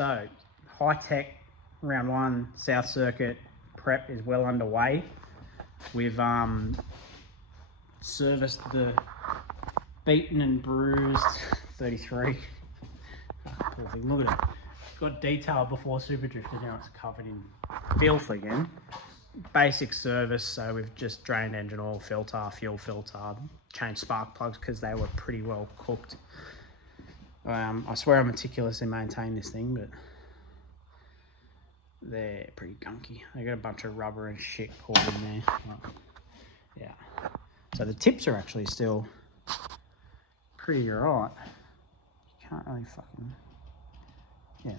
So, Hi-Tec Round 1 South Circuit prep is well underway. We've serviced the beaten and bruised 33. Poor thing, look at it. Got detail before Super Drifted, now it's covered in filth again. Basic service, so we've just drained engine oil filter, fuel filter, changed spark plugs because they were pretty well cooked. I swear I'm meticulous in maintaining this thing, but they're pretty gunky. They got a bunch of rubber and shit caught in there. Yeah. So the tips are actually still pretty alright. You can't really fucking... Yeah.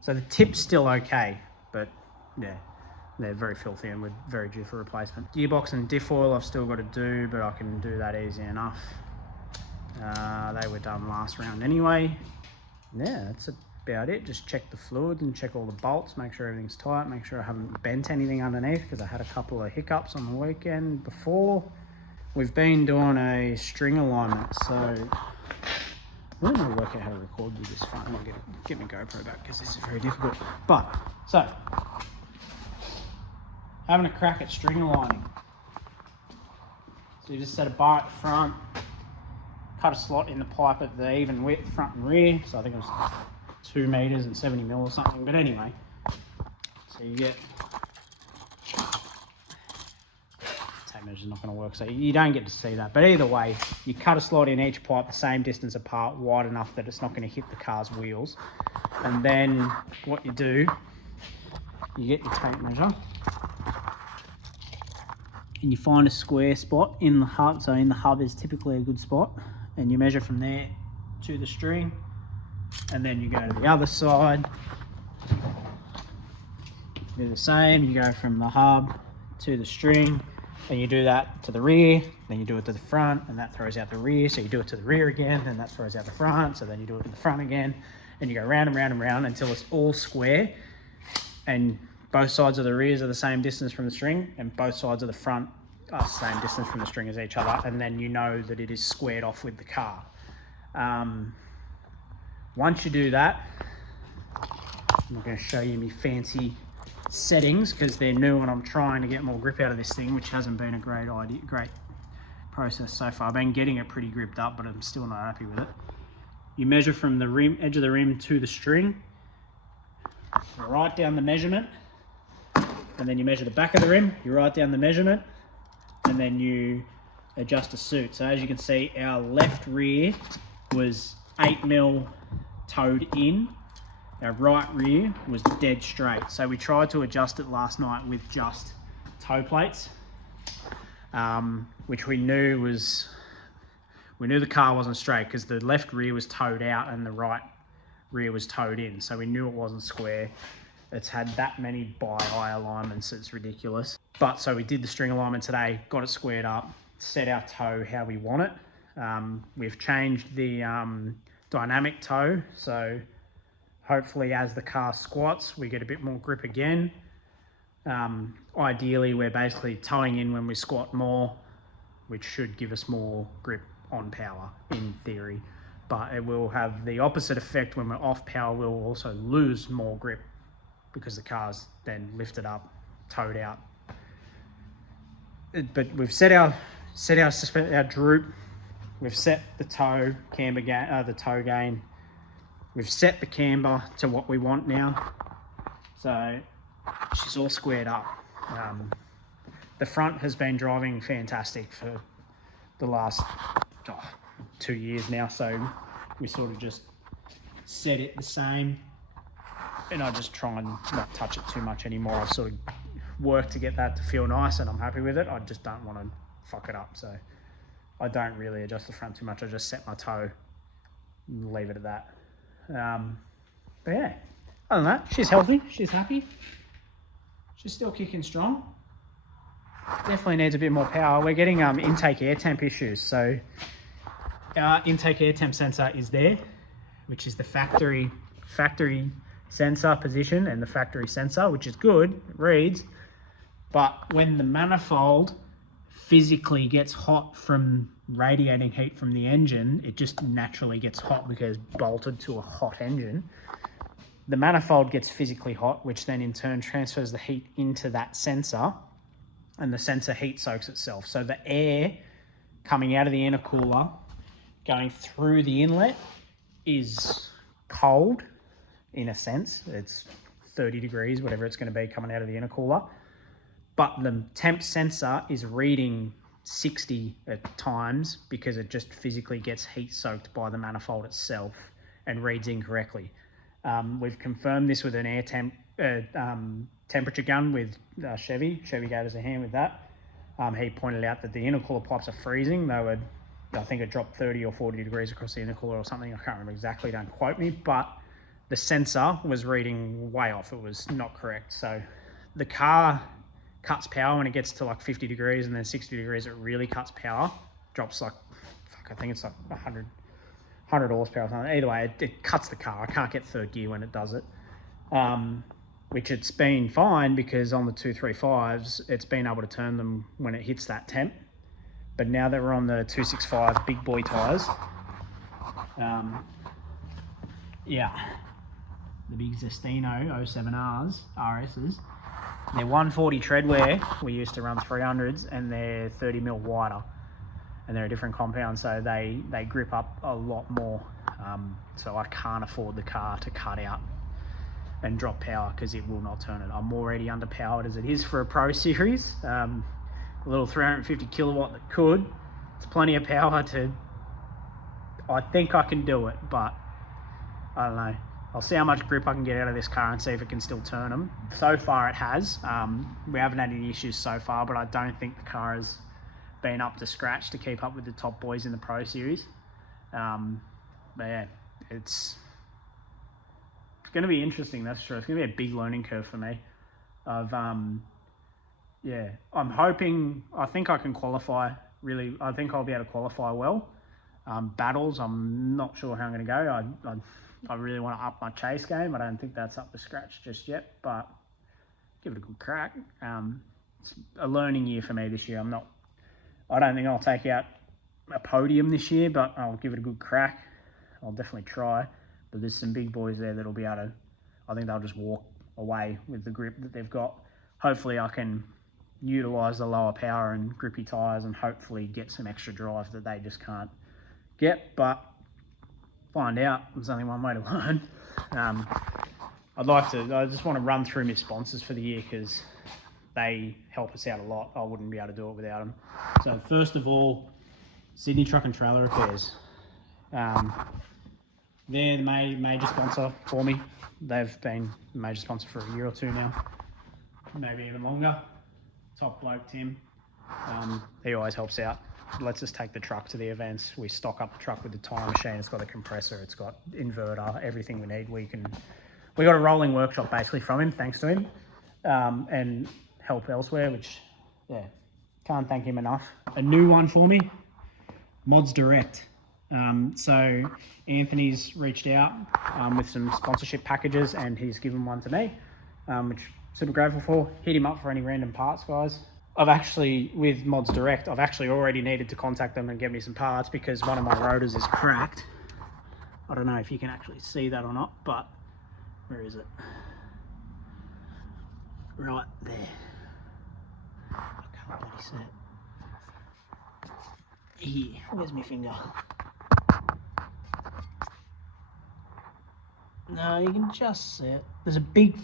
So the tip's still okay, but yeah, they're very filthy and we're very due for replacement. Gearbox and diff oil I've still got to do, but I can do that easy enough. They were done last round anyway. Yeah, that's about it. Just check the fluids and check all the bolts, make sure everything's tight, make sure I haven't bent anything underneath because I had a couple of hiccups on the weekend before. We've been doing a string alignment, so I don't know how to work out how to record with this phone. I'll get my GoPro back because this is very difficult. But, so, having a crack at string aligning. So you just set a bar at the front, cut a slot in the pipe at the even width, front and rear. So I think it was 2 meters and 70 mil or something. But anyway, so you get, tape measure's not going to work, so you don't get to see that. But either way, you cut a slot in each pipe the same distance apart, wide enough that it's not going to hit the car's wheels. And then what you do, you get your tape measure and you find a square spot in the hub. So in the hub is typically a good spot, and you measure from there to the string, and then you go to the other side, do the same. You go from the hub to the string, and you do that to the rear, then you do it to the front, and that throws out the rear. So you do it to the rear again, and that throws out the front. So then you do it to the front again, and you go round and round and round until it's all square, and both sides of the rears are the same distance from the string, and both sides of the front are the same distance from the string as each other, and then you know that it is squared off with the car. Once you do that, I'm not going to show you my fancy settings because they're new and I'm trying to get more grip out of this thing, which hasn't been a great process so far. I've been getting it pretty gripped up, but I'm still not happy with it. You measure from the rim, edge of the rim to the string, write down the measurement, and then you measure the back of the rim, you write down the measurement, and then you adjust the suit. So as you can see, our left rear was 8 mil towed in, our right rear was dead straight. So we tried to adjust it last night with just toe plates, which we knew the car wasn't straight because the left rear was towed out and the right rear was towed in. So we knew it wasn't square. It's had that many by-eye alignments, it's ridiculous. But so we did the string alignment today, got it squared up, set our toe how we want it. We've changed the dynamic toe, so hopefully as the car squats, we get a bit more grip again. Ideally, we're basically towing in when we squat more, which should give us more grip on power in theory. But it will have the opposite effect. When we're off power, we'll also lose more grip because the car's then lifted up, towed out. But we've set our droop, we've set the toe camber gain, the toe gain. We've set the camber to what we want now. So she's all squared up. The front has been driving fantastic for the last 2 years now. So we sort of just set it the same, and I just try and not touch it too much anymore. I've sort of worked to get that to feel nice, and I'm happy with it. I just don't want to fuck it up. So I don't really adjust the front too much. I just set my toe and leave it at that. But yeah, other than that, she's healthy, she's happy, she's still kicking strong. Definitely needs a bit more power. We're getting intake air temp issues, so our intake air temp sensor is there, which is the factory sensor position and the factory sensor, which is good, it reads, but when the manifold physically gets hot from radiating heat from the engine, it just naturally gets hot because it's bolted to a hot engine. the manifold gets physically hot, which then in turn transfers the heat into that sensor, and the sensor heat soaks itself. So the air coming out of the intercooler, going through the inlet, is cold in a sense. It's 30 degrees, whatever it's going to be coming out of the intercooler. But the temp sensor is reading 60 at times because it just physically gets heat soaked by the manifold itself and reads incorrectly. We've confirmed this with an air temperature gun with Chevy. Chevy gave us a hand with that. He pointed out that the intercooler pipes are freezing. They were, I think it dropped 30 or 40 degrees across the intercooler or something. I can't remember exactly, don't quote me, but the sensor was reading way off. It was not correct. So the car cuts power when it gets to like 50 degrees, and then 60 degrees it really cuts power. Drops like, I think it's like 100 horsepower or something. Either way, it cuts the car. I can't get third gear when it does it. Which it's been fine because on the 235s, it's been able to turn them when it hits that temp. But now that we're on the 265 big boy tyres, yeah, the big Zestino 07Rs, RSs, they're 140 tread wear. We used to run 300s, and they're 30mm wider, and they're a different compound, so they grip up a lot more. So I can't afford the car to cut out and drop power because it will not turn it. I'm already underpowered as it is for a Pro Series. A little 350 kilowatt that could. It's plenty of power to, I think I can do it, but I don't know. I'll see how much grip I can get out of this car and see if it can still turn them. So far it has. We haven't had any issues so far, but I don't think the car has been up to scratch to keep up with the top boys in the Pro Series. But yeah, it's going to be interesting, that's true. It's going to be a big learning curve for me. Yeah, I'm hoping, I think I can qualify, really. I think I'll be able to qualify well. Battles, I'm not sure how I'm going to go. I really want to up my chase game. I don't think that's up to scratch just yet, but give it a good crack. It's a learning year for me this year. I don't think I'll take out a podium this year, but I'll give it a good crack. I'll definitely try. But there's some big boys there that'll be able to, I think they'll just walk away with the grip that they've got. Hopefully I can utilise the lower power and grippy tyres and hopefully get some extra drive that they just can't get, but find out. There's only one way to learn. I just want to run through my sponsors for the year because they help us out a lot. I wouldn't be able to do it without them. So first of all, Sydney Truck and Trailer Repairs. They're the major sponsor for me. They've been a major sponsor for a year or two now, maybe even longer. Top bloke, Tim. He always helps out. Lets us take the truck to the events. We stock up the truck with the tyre machine. It's got a compressor. It's got inverter. Everything we need. We got a rolling workshop basically from him, thanks to him, and help elsewhere. Which, yeah, can't thank him enough. A new one for me, Mods Direct. So Anthony's reached out with some sponsorship packages, and he's given one to me, which super grateful for. Hit him up for any random parts, guys. With Mods Direct, I've actually already needed to contact them and get me some parts because one of my rotors is cracked. I don't know if you can actually see that or not, but where is it? Right there. I can't really see it. Here, where's my finger? No, you can just see it. There's a big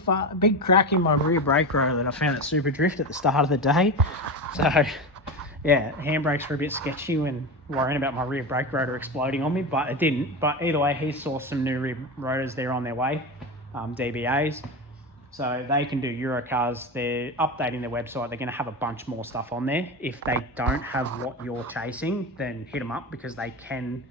crack in my rear brake rotor that I found at Super Drift at the start of the day. So, yeah, handbrakes were a bit sketchy when worrying about my rear brake rotor exploding on me, but it didn't. But either way, he sourced some new rear rotors. They're on their way, DBAs. So they can do Eurocars. They're updating their website. They're going to have a bunch more stuff on there. If they don't have what you're chasing, then hit them up because they can,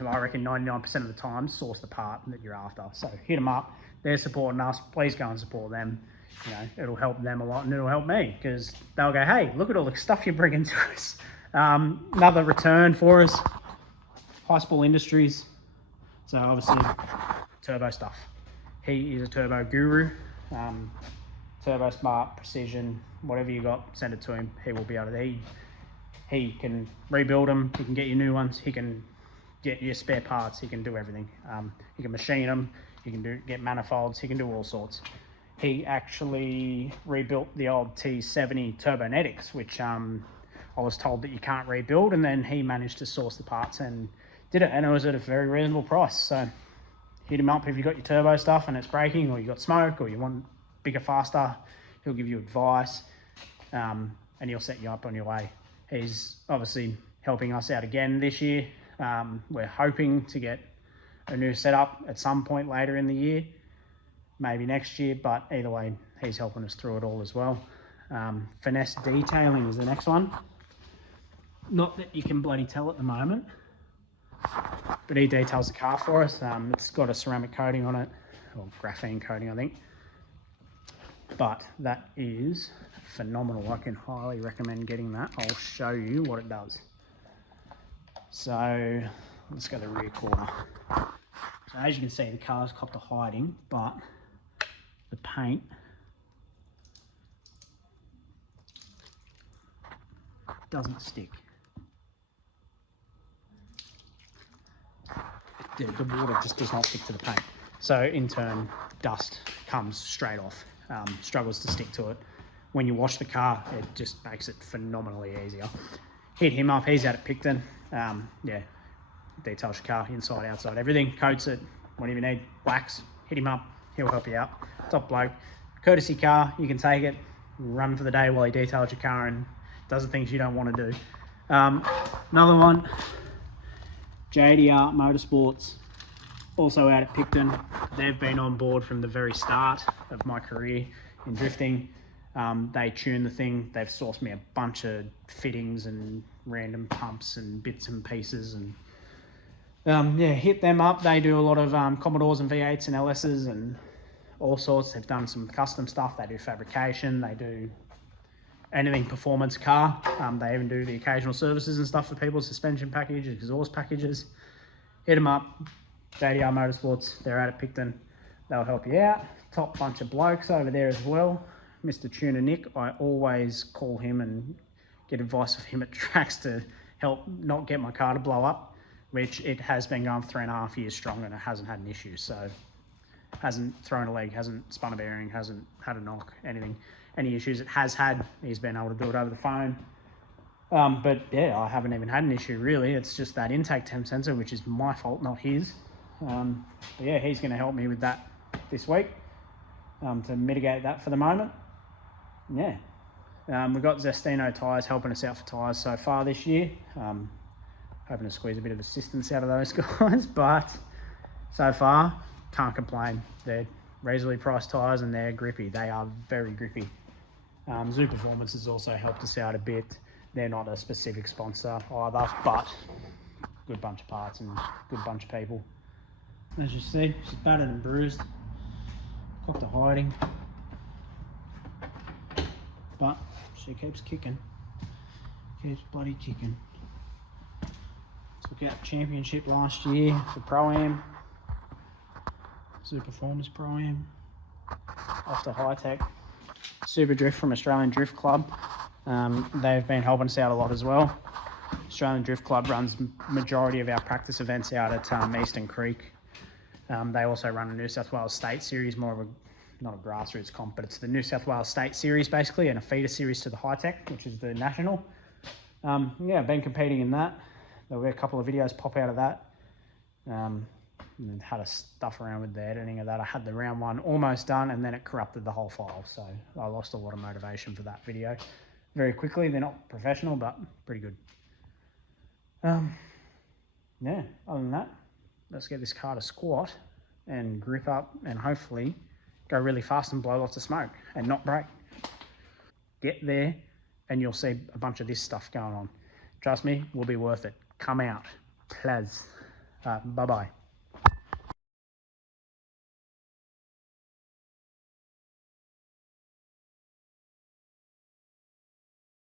I reckon 99% of the time, source the part that you're after. So hit them up. They're supporting us. Please go and support them. You know, it'll help them a lot and it'll help me because they'll go, hey, look at all the stuff you're bringing to us. Another return for us, High Spool Industries. So obviously, turbo stuff. He is a turbo guru. Turbo Smart, Precision, whatever you got, send it to him. He will be able to, he can rebuild them. He can get you new ones. He can get your spare parts. He can do everything. He can machine them. He can get manifolds. He can do all sorts. He actually rebuilt the old T70 Turbonetics, which I was told that you can't rebuild, and then he managed to source the parts and did it, and it was at a very reasonable price. So hit him up if you got your turbo stuff and it's breaking, or you got smoke, or you want bigger, faster. He'll give you advice, and he'll set you up on your way. He's obviously helping us out again this year. We're hoping to get a new setup at some point later in the year, maybe next year, but either way, he's helping us through it all as well. Finesse Detailing is the next one. Not that you can bloody tell at the moment, but he details the car for us. It's got a ceramic coating on it, or graphene coating, I think. But that is phenomenal. I can highly recommend getting that. I'll show you what it does. So let's go to the rear corner. So as you can see, the car's copped a hiding, but the paint doesn't stick. The water just does not stick to the paint. So in turn, dust comes straight off, struggles to stick to it. When you wash the car, it just makes it phenomenally easier. Hit him up, he's out at Picton. Yeah, details your car, inside, outside, everything. Coats it, whatever you need, wax, hit him up, he'll help you out. Top bloke. Courtesy car, you can take it, run for the day while he details your car and does the things you don't want to do. Another one, JDR Motorsports, also out at Picton. They've been on board from the very start of my career in drifting. They tune the thing. They've sourced me a bunch of fittings and random pumps and bits and pieces, and yeah, hit them up. They do a lot of Commodores and V8s and LSs and all sorts. They've done some custom stuff. They do fabrication. They do anything performance car. They even do the occasional services and stuff for people, suspension packages, exhaust packages. Hit them up. JDR Motorsports, they're out at Picton. They'll help you out. Top bunch of blokes over there as well. Mr. Tuner Nick, I always call him and get advice of him at tracks to help not get my car to blow up, which it has been going for 3.5 years strong and it hasn't had an issue. So hasn't thrown a leg, hasn't spun a bearing, hasn't had a knock, anything. Any issues it has had, he's been able to do it over the phone. But yeah, I haven't even had an issue really. It's just that intake temp sensor, which is my fault, not his. But yeah, he's going to help me with that this week to mitigate that for the moment. Yeah, we've got Zestino tyres helping us out for tyres so far this year. Hoping to squeeze a bit of assistance out of those guys, but so far can't complain. They're reasonably priced tyres and they're grippy. They are very grippy. Zoo Performance has also helped us out a bit. They're not a specific sponsor either, but good bunch of parts and good bunch of people. As you see, she's battered and bruised, cocked a hiding, but she keeps kicking, keeps bloody kicking. Took out the championship last year for Pro-Am, Zoo Performance Pro-Am, off to Hi-Tec. Super Drift from Australian Drift Club. They've been helping us out a lot as well. Australian Drift Club runs majority of our practice events out at Eastern Creek. They also run a New South Wales State Series, more of a, not a grassroots comp, but it's the New South Wales State Series basically, and a feeder series to the Hi-Tec, which is the national. Yeah, I've been competing in that. There'll be a couple of videos pop out of that. And had to stuff around with the editing of that. I had the round one almost done and then it corrupted the whole file. So I lost a lot of motivation for that video very quickly. They're not professional, but pretty good. Yeah, other than that, let's get this car to squat and grip up and hopefully go really fast and blow lots of smoke and not brake. Get there and you'll see a bunch of this stuff going on. Trust me, will be worth it. Come out, please. Bye-bye.